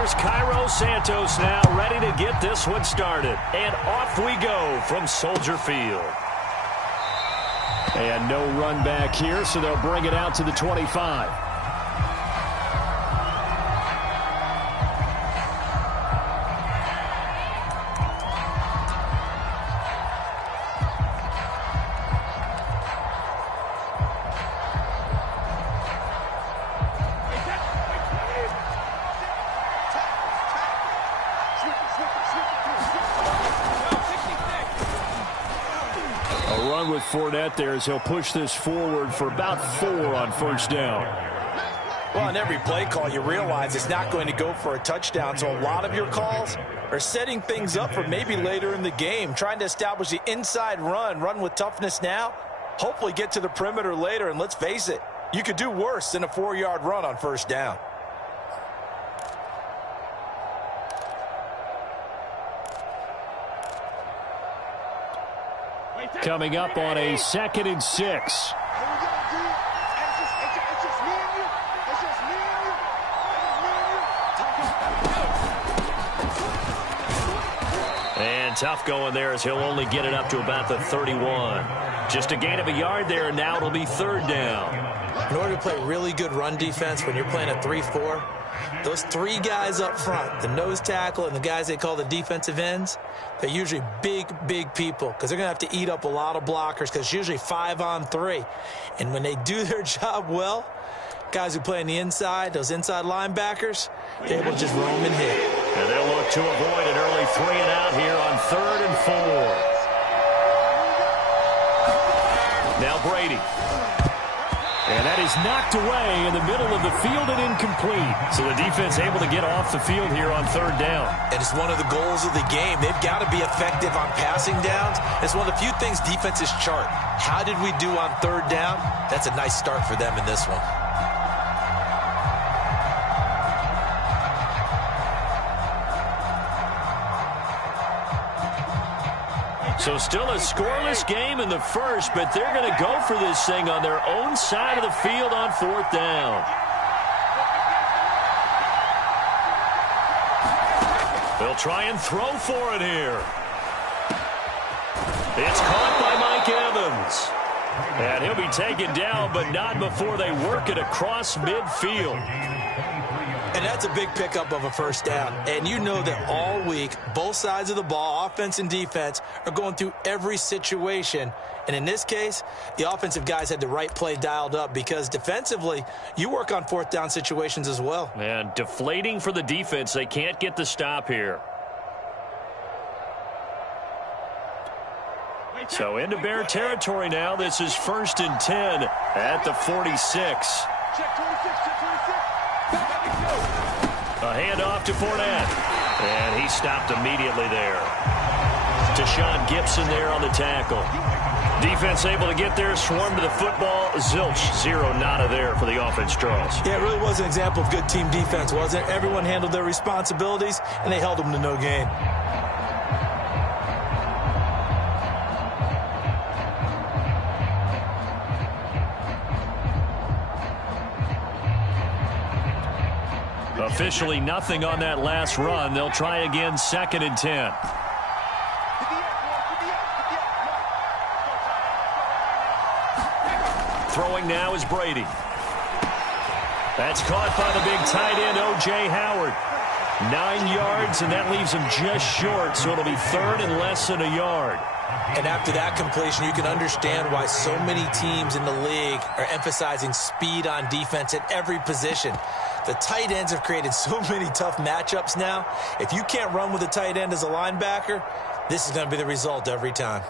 Here's Cairo Santos now ready to get this one started. And off we go from Soldier Field. And no run back here, so they'll bring it out to the 25. With Fournette there as he'll push this forward for about 4 on first down. Well, on every play call, you realize it's not going to go for a touchdown, so a lot of your calls are setting things up for maybe later in the game, trying to establish the inside run with toughness now, hopefully get to the perimeter later, and let's face it, you could do worse than a 4-yard run on first down. Coming up on a 2nd and 6. And tough going there as he'll only get it up to about the 31. Just a gain of a yard there, and now it'll be 3rd down. In order to play really good run defense when you're playing a 3-4, those 3 guys up front, the nose tackle and the guys they call the defensive ends, they're usually big people because they're going to have to eat up a lot of blockers because it's usually 5 on 3. And when they do their job well, guys who play on the inside, those inside linebackers, they're able to just roam and hit. And they'll look to avoid an early 3 and out here on 3rd and 4. Now Brady. And that is knocked away in the middle of the field and incomplete. So the defense able to get off the field here on 3rd down. And it's one of the goals of the game. They've got to be effective on passing downs. It's one of the few things defenses chart. How did we do on 3rd down? That's a nice start for them in this one. So still a scoreless game in the first, but they're going to go for this thing on their own side of the field on 4th down. They'll try and throw for it here. It's caught by Mike Evans. And he'll be taken down, but not before they work it across midfield. And that's a big pickup of a first down. And you know that all week, both sides of the ball, offense and defense, are going through every situation. And in this case, the offensive guys had the right play dialed up because defensively, you work on 4th down situations as well. And deflating for the defense. They can't get the stop here. So into Bear territory now. This is 1st and 10 at the 46. A handoff to Fournette. And he stopped immediately there. Deshaun Gibson there on the tackle. Defense able to get there, swarm to the football. Zilch, 0 nada there for the offense draws. Yeah, it really was an example of good team defense, wasn't it? Everyone handled their responsibilities, and they held them to no gain. Officially nothing on that last run. They'll try again, 2nd and 10. Throwing now is Brady. That's caught by the big tight end, O.J. Howard. 9 yards, and that leaves him just short, so it'll be 3rd and less than a yard. And after that completion, you can understand why so many teams in the league are emphasizing speed on defense at every position. The tight ends have created so many tough matchups now. If you can't run with a tight end as a linebacker, this is going to be the result every time.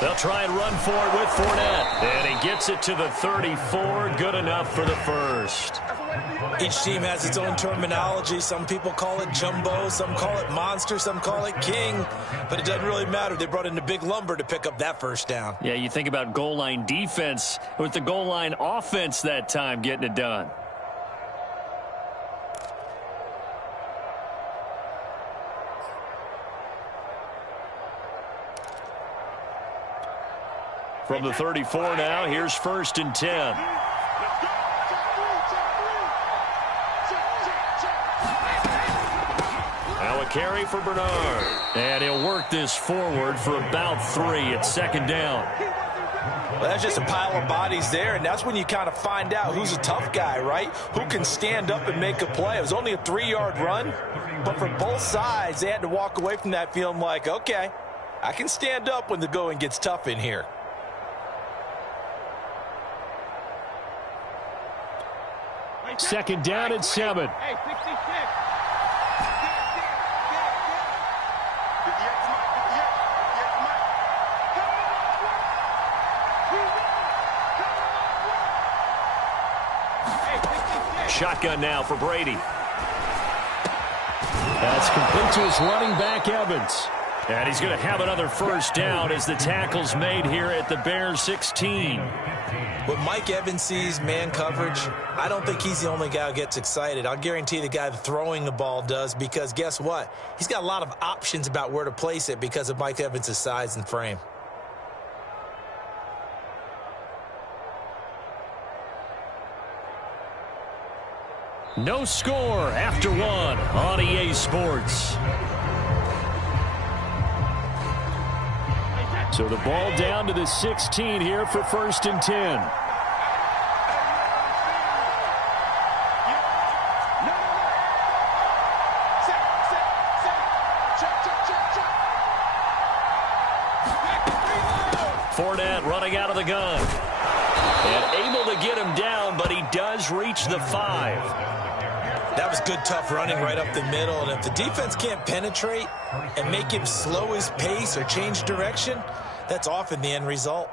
They'll try and run for it with Fournette. And he gets it to the 34. Good enough for the first. Each team has its own terminology. Some people call it jumbo, some call it monster, some call it king. But it doesn't really matter. They brought in the big lumber to pick up that first down. Yeah, you think about goal line defense with the goal line offense that time getting it done. From the 34 now, here's 1st and 10. Now a carry for Bernard. And he'll work this forward for about 3 at 2nd down. Well, that's just a pile of bodies there, and that's when you kind of find out who's a tough guy, right? Who can stand up and make a play. It was only a 3-yard run, but for both sides, they had to walk away from that feeling like, okay, I can stand up when the going gets tough in here. Second down and 7. Shotgun now for Brady. That's complete to his running back, Evans. And he's going to have another 1st down as the tackle's made here at the Bears 16. When Mike Evans sees man coverage, I don't think he's the only guy who gets excited. I'll guarantee the guy throwing the ball does, because guess what? He's got a lot of options about where to place it because of Mike Evans' size and frame. No score after 1 on EA Sports. So the ball down to the 16 here for 1st and 10. Fournette running out of the gun. And able to get him down, but he does reach the 5. That was good, tough running right up the middle. And if the defense can't penetrate and make him slow his pace or change direction, that's often the end result.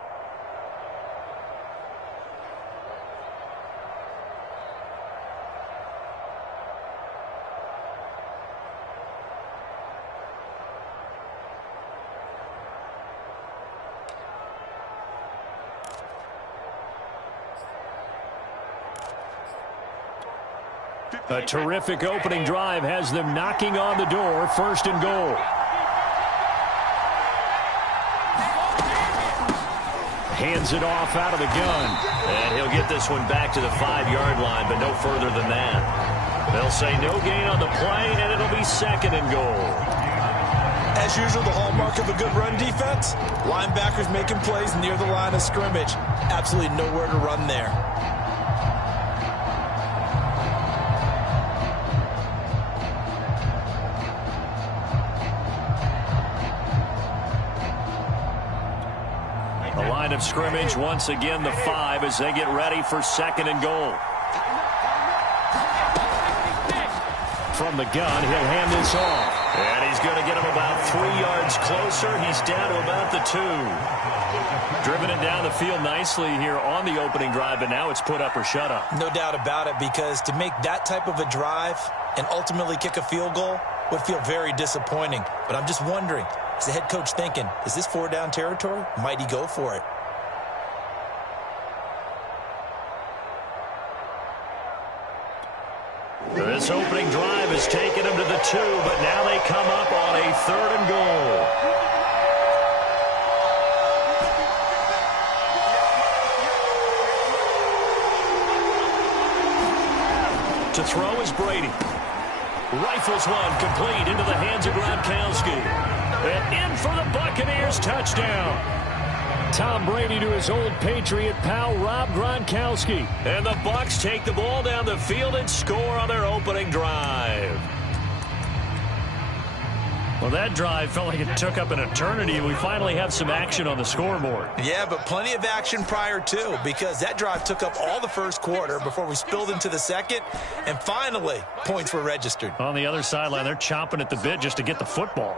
A terrific opening drive has them knocking on the door. 1st and goal. Hands it off out of the gun. And he'll get this one back to the 5-yard line, but no further than that. They'll say no gain on the play, and it'll be 2nd and goal. As usual, the hallmark of a good run defense, linebackers making plays near the line of scrimmage. Absolutely nowhere to run there. Of scrimmage once again the 5 as they get ready for 2nd and goal. From the gun, he'll hand this off. And he's going to get him about 3 yards closer. He's down to about the 2. Driven it down the field nicely here on the opening drive, and now it's put up or shut up. No doubt about it, because to make that type of a drive and ultimately kick a field goal would feel very disappointing. But I'm just wondering, is the head coach thinking, is this 4-down territory? Might he go for it? This opening drive has taken him to the 2, but now they come up on a 3rd and goal. To throw is Brady. Rifles one complete into the hands of Gronkowski. And in for the Buccaneers touchdown. Tom Brady to his old Patriot pal, Rob Gronkowski. And the Bucs take the ball down the field and score on their opening drive. Well, that drive felt like it took up an eternity. We finally have some action on the scoreboard. Yeah, but plenty of action prior to, because that drive took up all the first quarter before we spilled into the second, and finally, points were registered. On the other sideline, they're chomping at the bit just to get the football.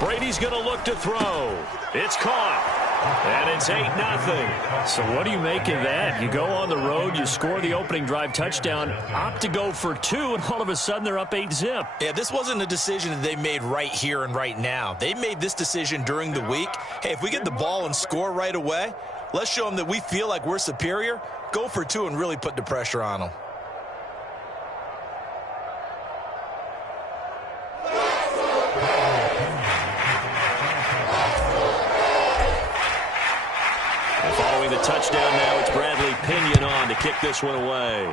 Brady's going to look to throw. It's caught. And it's 8-0. So what do you make of that? You go on the road, you score the opening drive touchdown, opt to go for 2, and all of a sudden they're up 8-zip. Yeah, this wasn't a decision that they made right here and right now. They made this decision during the week. Hey, if we get the ball and score right away, let's show them that we feel like we're superior. Go for 2 and really put the pressure on them. touchdown now. It's Bradley Pinion on to kick this one away.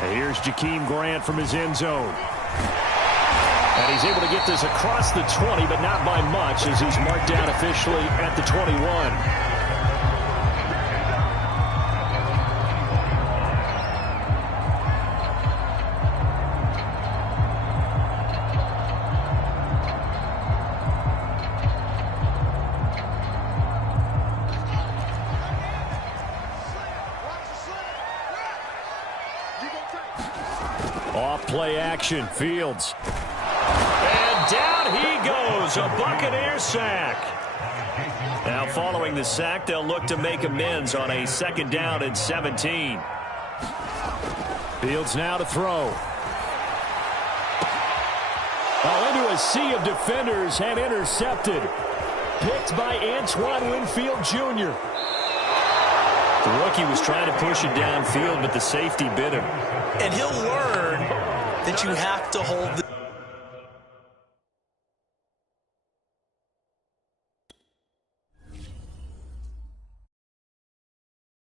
And here's Jakeem Grant from his end zone. And he's able to get this across the 20, but not by much, as he's marked down officially at the 21. Off play action, Fields. And down he goes, a Buccaneer sack. Now following the sack, they'll look to make amends on a 2nd down and 17. Fields now to throw. Into a sea of defenders and intercepted. Picked by Antoine Winfield Jr. The rookie was trying to push it downfield, but the safety bit him. And he'll learn that you have to hold the